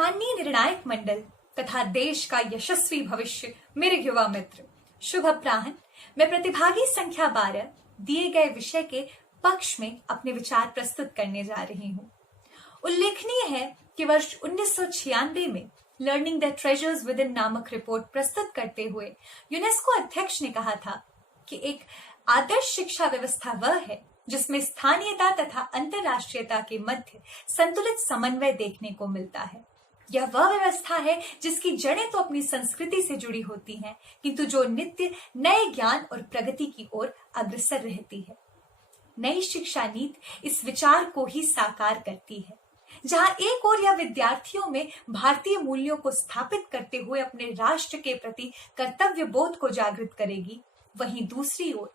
माननीय निर्णायक मंडल तथा देश का यशस्वी भविष्य मेरे युवा मित्र, शुभ अपराह्न। मैं प्रतिभागी संख्या 12 दिए गए विषय के पक्ष में अपने विचार प्रस्तुत करने जा रही हूँ। उल्लेखनीय है कि वर्ष 1996 में learning the treasures with in नामक रिपोर्ट प्रस्तुत करते हुए यूनेस्को अध्यक्ष ने कहा था कि एक आदर्श शिक्षा व्यवस्था वह है जिसमें स्थानीयता तथा अंतरराष्ट्रीयता के मध्य संतुलित समन्वय देखने को मिलता है। यह वह व्यवस्था है जिसकी जड़ें तो अपनी संस्कृति से जुड़ी होती हैं, किंतु जो नित्य नए ज्ञान और प्रगति की ओर अग्रसर रहती है। नई शिक्षा नीति इस विचार को ही साकार करती है, जहां एक ओर यह विद्यार्थियों में भारतीय मूल्यों को स्थापित करते हुए अपने राष्ट्र के प्रति कर्तव्य बोध को जागृत करेगी, वहीं दूसरी ओर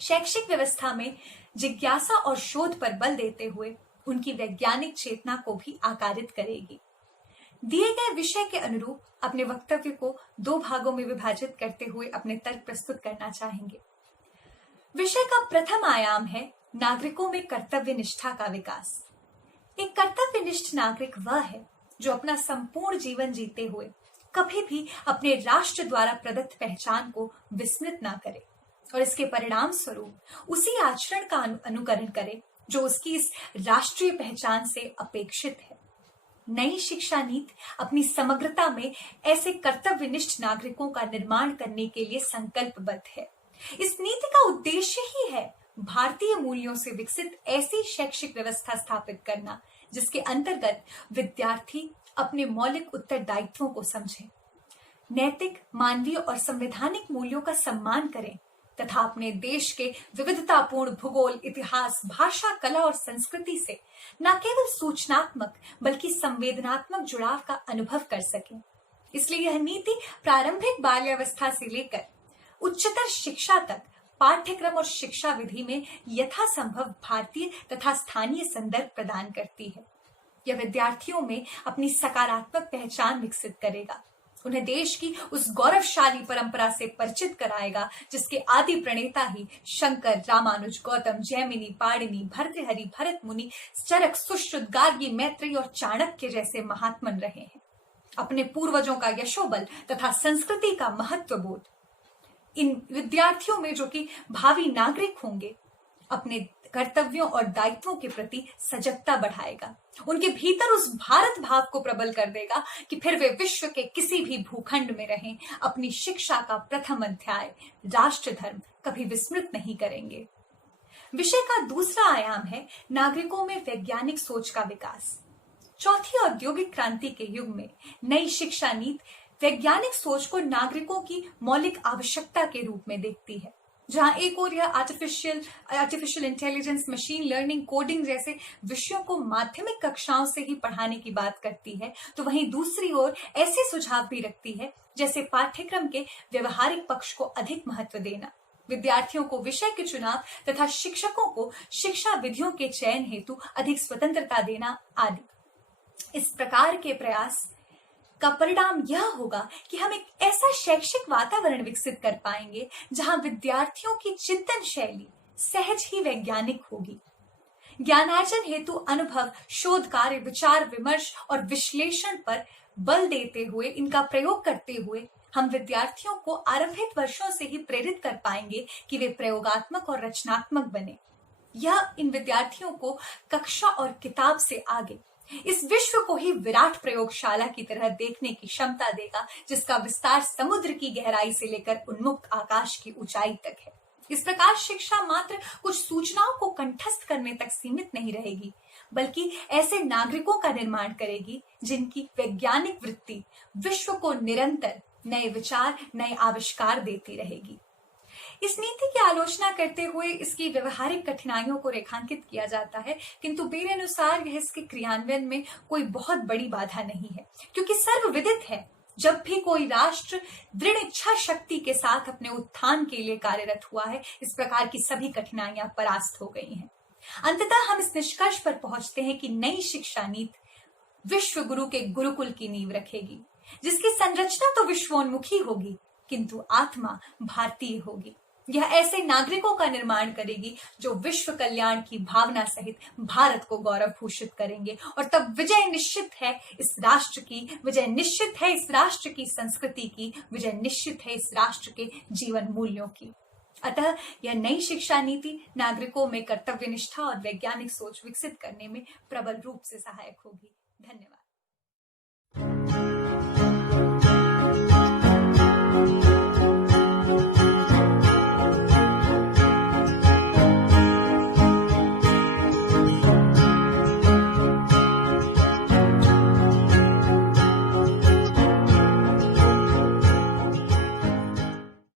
शैक्षिक व्यवस्था में जिज्ञासा और शोध पर बल देते हुए उनकी वैज्ञानिक चेतना को भी आकारित करेगी। दिए गए विषय के अनुरूप अपने वक्तव्य को 2 भागों में विभाजित करते हुए अपने तर्क प्रस्तुत करना चाहेंगे। विषय का प्रथम आयाम है नागरिकों में कर्तव्य निष्ठा का विकास। एक कर्तव्यनिष्ठ नागरिक वह है जो अपना संपूर्ण जीवन जीते हुए कभी भी अपने राष्ट्र द्वारा प्रदत्त पहचान को विस्मृत ना करे और इसके परिणाम स्वरूप उसी आचरण का अनुकरण करे जो उसकी इस राष्ट्रीय पहचान से अपेक्षित है। नई शिक्षा नीति अपनी समग्रता में ऐसे कर्तव्यनिष्ठ नागरिकों का निर्माण करने के लिए संकल्पबद्ध है। इस नीति का उद्देश्य ही है भारतीय मूल्यों से विकसित ऐसी शैक्षिक व्यवस्था स्थापित करना जिसके अंतर्गत विद्यार्थी अपने मौलिक उत्तरदायित्वों को समझें, नैतिक, मानवीय और संवैधानिक मूल्यों का सम्मान करें तथा अपने देश के विविधतापूर्ण भूगोल, इतिहास, भाषा, कला और संस्कृति से न केवल सूचनात्मक बल्कि संवेदनात्मक जुड़ाव का अनुभव कर सकें। इसलिए यह नीति प्रारंभिक बाल्यावस्था से लेकर उच्चतर शिक्षा तक पाठ्यक्रम और शिक्षा विधि में यथासंभव भारतीय तथा स्थानीय संदर्भ प्रदान करती है। यह विद्यार्थियों में अपनी सकारात्मक पहचान विकसित करेगा, उन्हें देश की उस गौरवशाली परंपरा से परिचित कराएगा जिसके आदि प्रणेता ही शंकर, रामानुज, गौतम, जैमिनी, पाणिनि, भर्तृहरि, भरत मुनि, चरक, सुश्रुत, गार्गी, मैत्रेयी और चाणक्य जैसे महात्मन रहे हैं। अपने पूर्वजों का यशोबल तथा संस्कृति का महत्व बोध इन विद्यार्थियों में, जो कि भावी नागरिक होंगे, अपने कर्तव्यों और दायित्वों के प्रति सजगता बढ़ाएगा, उनके भीतर उस भारत भाव को प्रबल कर देगा कि फिर वे विश्व के किसी भी भूखंड में रहें, अपनी शिक्षा का प्रथम अध्याय राष्ट्र धर्म कभी विस्मृत नहीं करेंगे। विषय का दूसरा आयाम है नागरिकों में वैज्ञानिक सोच का विकास। चौथी औद्योगिक क्रांति के युग में नई शिक्षा नीति वैज्ञानिक सोच को नागरिकों की मौलिक आवश्यकता के रूप में देखती है। जहां एक ओर यह artificial intelligence, machine learning, coding जैसे विषयों को माध्यमिक कक्षाओं से ही पढ़ाने की बात करती है, तो वहीं दूसरी ओर ऐसे सुझाव भी रखती है जैसे पाठ्यक्रम के व्यवहारिक पक्ष को अधिक महत्व देना, विद्यार्थियों को विषय के चुनाव तथा शिक्षकों को शिक्षा विधियों के चयन हेतु अधिक स्वतंत्रता देना आदि। इस प्रकार के प्रयास का परिणाम यह होगा कि हम एक ऐसा शैक्षिक वातावरण विकसित कर पाएंगे जहां विद्यार्थियों की चिंतन शैली सहज ही वैज्ञानिक होगी। ज्ञानार्जन हेतु अनुभव, शोध कार्य, विचार विमर्श और विश्लेषण पर बल देते हुए, इनका प्रयोग करते हुए हम विद्यार्थियों को आरंभिक वर्षों से ही प्रेरित कर पाएंगे कि वे प्रयोगात्मक और रचनात्मक बने। यह इन विद्यार्थियों को कक्षा और किताब से आगे इस विश्व को ही विराट प्रयोगशाला की तरह देखने की क्षमता देगा, जिसका विस्तार समुद्र की गहराई से लेकर उन्मुक्त आकाश की ऊंचाई तक है। इस प्रकार शिक्षा मात्र कुछ सूचनाओं को कंठस्थ करने तक सीमित नहीं रहेगी, बल्कि ऐसे नागरिकों का निर्माण करेगी जिनकी वैज्ञानिक वृत्ति विश्व को निरंतर नए विचार, नए आविष्कार देती रहेगी। इस नीति की आलोचना करते हुए इसकी व्यवहारिक कठिनाइयों को रेखांकित किया जाता है, किंतु मेरे अनुसार यह इसके क्रियान्वयन में कोई बहुत बड़ी बाधा नहीं है, क्योंकि सर्वविदित है जब भी कोई राष्ट्र दृढ़ इच्छा शक्ति के साथ अपने उत्थान के लिए कार्यरत हुआ है, इस प्रकार की सभी कठिनाइयां परास्त हो गई हैं। अंततः हम इस निष्कर्ष पर पहुंचते हैं कि नई शिक्षा नीति विश्व गुरु के गुरुकुल की नींव रखेगी, जिसकी संरचना तो विश्वोन्मुखी होगी किंतु आत्मा भारतीय होगी। यह ऐसे नागरिकों का निर्माण करेगी जो विश्व कल्याण की भावना सहित भारत को गौरव भूषित करेंगे। और तब विजय निश्चित है इस राष्ट्र की, विजय निश्चित है इस राष्ट्र की संस्कृति की, विजय निश्चित है इस राष्ट्र के जीवन मूल्यों की। अतः यह नई शिक्षा नीति नागरिकों में कर्तव्य निष्ठा और वैज्ञानिक सोच विकसित करने में प्रबल रूप से सहायक होगी। धन्यवाद।